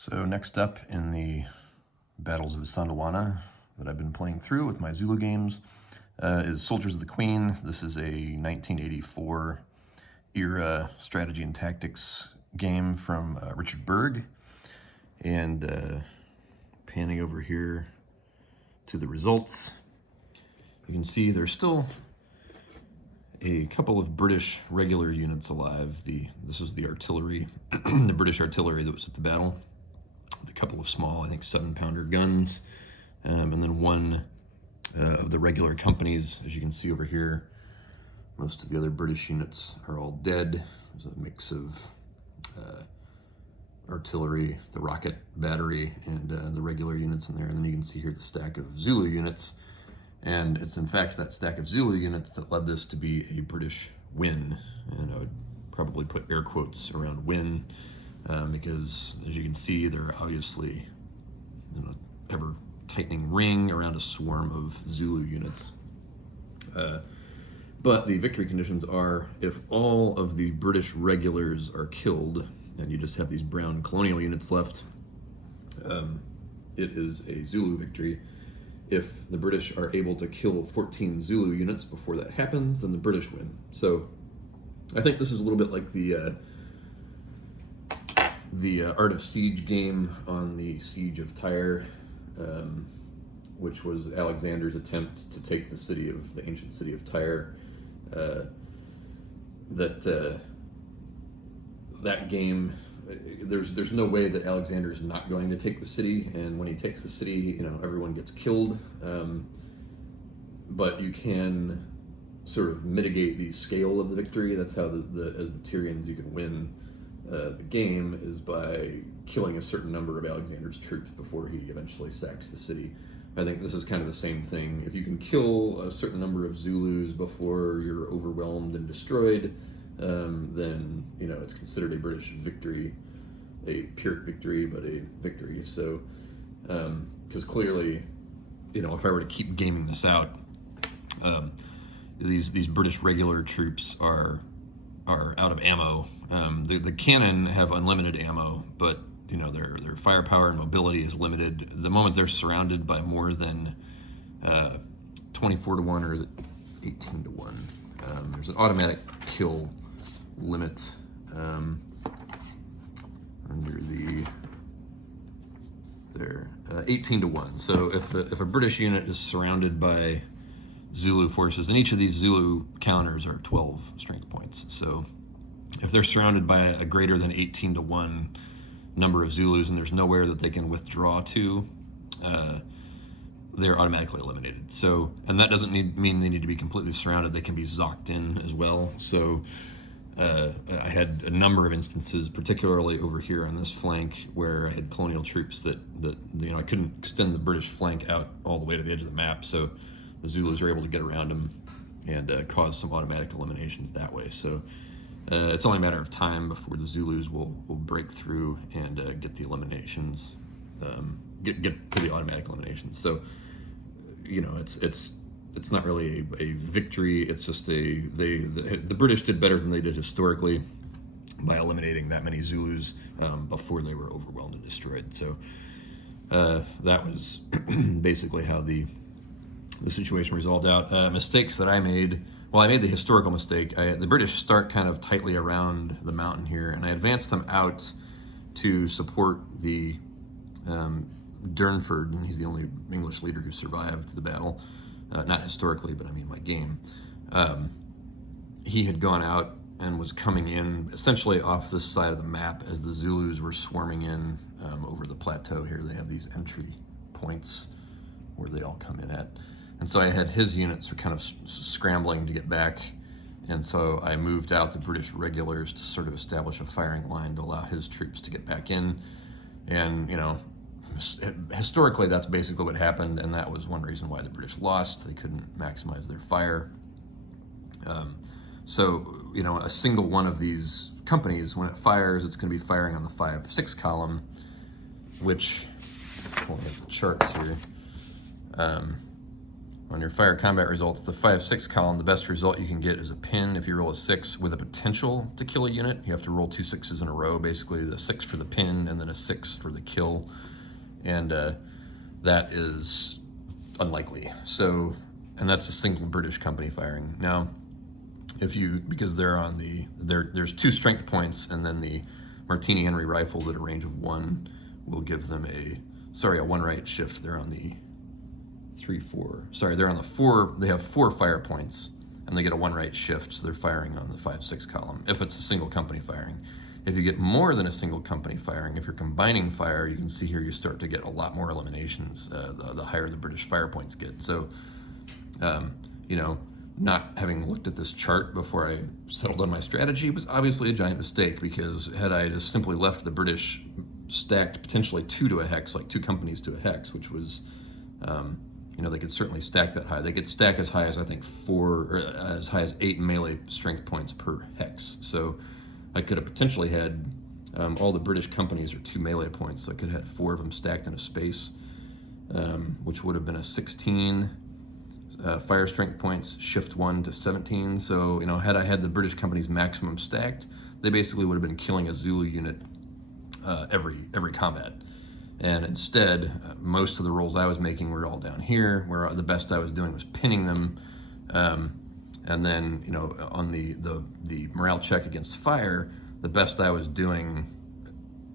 So next up in the battles of Isandlwana that I've been playing through with my Zulu games is Soldiers of the Queen. This is a 1984 era strategy and tactics game from Richard Berg. And panning over here to the results, you can see there's still a couple of British regular units alive. This is the artillery, the British artillery that was at the battle. A couple of small, I think 7-pounder guns, and then one of the regular companies. As you can see over here, most of the other British units are all dead. There's a mix of artillery, the rocket battery, and the regular units in there. And then you can see here the stack of Zulu units. And it's in fact that stack of Zulu units that led this to be a British win. And I would probably put air quotes around win, because as you can see, they're obviously ever tightening ring around a swarm of Zulu units. But the victory conditions are if all of the British regulars are killed and you just have these brown colonial units left, it is a Zulu victory. If the British are able to kill 14 Zulu units before that happens, then the British win. So I think this is a little bit like the Art of Siege game on the Siege of Tyre, which was Alexander's attempt to take the ancient city of Tyre. That game, there's no way that Alexander is not going to take the city, and when he takes the city, everyone gets killed. But you can sort of mitigate the scale of the victory. That's how as the Tyrians you can win the game, is by killing a certain number of Alexander's troops before he eventually sacks the city. I think this is kind of the same thing. If you can kill a certain number of Zulus before you're overwhelmed and destroyed, then it's considered a British victory, a Pyrrhic victory, but a victory. So, because clearly, if I were to keep gaming this out, these British regular troops are out of ammo. The cannon have unlimited ammo, but their firepower and mobility is limited. The moment they're surrounded by more than 24 to 1, or is it 18 to 1? There's an automatic kill limit under there 18 to 1. So if a British unit is surrounded by Zulu forces, and each of these Zulu counters are 12 strength points. So if they're surrounded by a greater than 18 to 1 number of Zulus and there's nowhere that they can withdraw to, they're automatically eliminated. So, and that doesn't mean they need to be completely surrounded. They can be zocked in as well. So I had a number of instances, particularly over here on this flank, where I had colonial troops that I couldn't extend the British flank out all the way to the edge of the map. So the Zulus are able to get around them and cause some automatic eliminations that way. So it's only a matter of time before the Zulus will break through and get the eliminations, get to the automatic eliminations. So it's not really a victory. It's just the British did better than they did historically by eliminating that many Zulus before they were overwhelmed and destroyed. So that was basically how the situation resolved out. Mistakes that I made. Well, I made the historical mistake. The British start kind of tightly around the mountain here, and I advanced them out to support the Durnford, and he's the only English leader who survived the battle. Not historically, but I mean my game. He had gone out and was coming in essentially off this side of the map as the Zulus were swarming in over the plateau here. They have these entry points where they all come in at. And so I had his units were kind of scrambling to get back. And so I moved out the British regulars to sort of establish a firing line to allow his troops to get back in. And, historically, that's basically what happened. And that was one reason why the British lost. They couldn't maximize their fire. So, a single one of these companies, when it fires, it's going to be firing on the 5-6 column, which, pulling up the charts here, On your fire combat results, the 5-6 column, the best result you can get is a pin if you roll a 6 with a potential to kill a unit. You have to roll 2 6s in a row, basically the 6 for the pin and then a 6 for the kill. And that is unlikely. So, and that's a single British company firing. Now, if you, because they're on the, there's 2 strength points, and then the Martini Henry rifles at a range of 1 will give them a 1 right shift. They're on the 3-4. Sorry, they're on the 4. They have 4 fire points, and they get a 1 right shift, so they're firing on the 5-6 column, if it's a single company firing. If you get more than a single company firing, if you're combining fire, you can see here you start to get a lot more eliminations, the higher the British fire points get. So, you know, not having looked at this chart before I settled on my strategy was obviously a giant mistake, because had I just simply left the British stacked potentially 2 to a hex, like 2 companies to a hex, which was, you know, they could certainly stack that high. They could stack as high as, I think, 4, or as high as 8 melee strength points per hex. So I could have potentially had all the British companies are 2 melee points. So I could have had 4 of them stacked in a space, which would have been a 16 fire strength points, shift 1 to 17. So, you know, had I had the British companies maximum stacked, they basically would have been killing a Zulu unit every combat. And instead, most of the rolls I was making were all down here, where the best I was doing was pinning them. And then, you know, on the morale check against fire, the best I was doing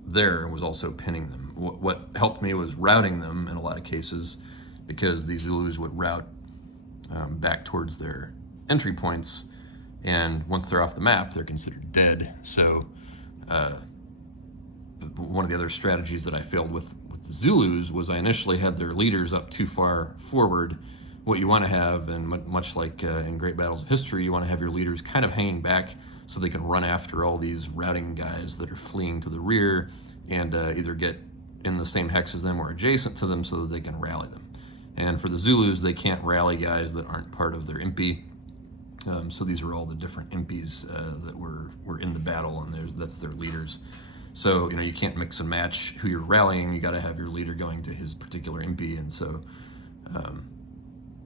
there was also pinning them. What helped me was routing them in a lot of cases, because these Zulus would route back towards their entry points, and once they're off the map, they're considered dead. So one of the other strategies that I failed with the Zulus was I initially had their leaders up too far forward. What you want to have, and much like in Great Battles of History, you want to have your leaders kind of hanging back so they can run after all these routing guys that are fleeing to the rear, and either get in the same hex as them or adjacent to them so that they can rally them. And for the Zulus, they can't rally guys that aren't part of their impi. So these are all the different impis that were in the battle, and that's their leaders. So, you know, you can't mix and match who you're rallying. You got to have your leader going to his particular impi. And so,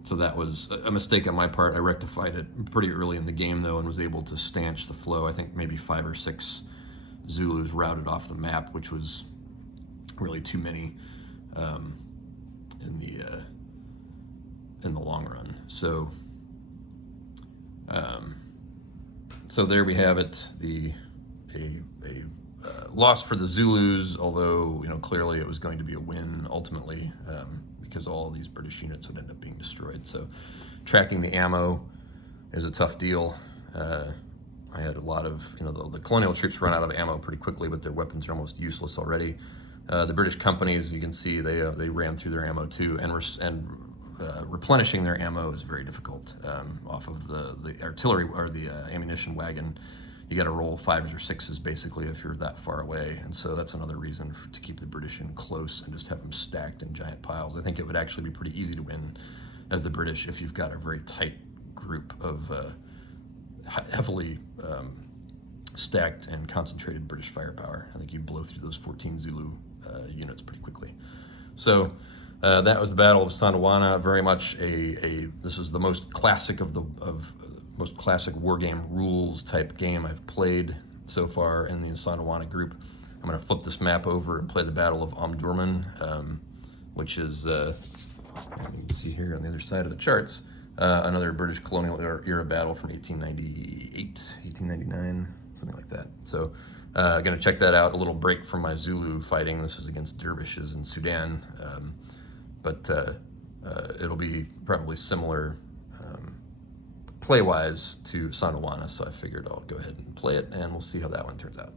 so that was a mistake on my part. I rectified it pretty early in the game, though, and was able to stanch the flow. I think maybe 5 or 6 Zulus routed off the map, which was really too many in the long run. So, so there we have it. A loss for the Zulus, although, you know, clearly it was going to be a win ultimately, because all these British units would end up being destroyed. So tracking the ammo is a tough deal. I had a lot of, you know, the colonial troops run out of ammo pretty quickly, but their weapons are almost useless already. The British companies, you can see, they ran through their ammo too, and replenishing their ammo is very difficult. Off of the artillery or the ammunition wagon, you got to roll 5s or 6s basically if you're that far away, and so that's another reason to keep the British in close and just have them stacked in giant piles. I think it would actually be pretty easy to win as the British if you've got a very tight group of heavily stacked and concentrated British firepower. I think you blow through those 14 Zulu units pretty quickly. So that was the Battle of Isandlwana. Very much this is the most classic most classic war game rules type game I've played so far in the Isandlwana group. I'm going to flip this map over and play the Battle of Omdurman, which is, you can see here on the other side of the charts, another British colonial era battle from 1898, 1899, something like that. So going to check that out. A little break from my Zulu fighting. This is against dervishes in Sudan, but it'll be probably similar play-wise to Isandlwana, so I figured I'll go ahead and play it, and we'll see how that one turns out.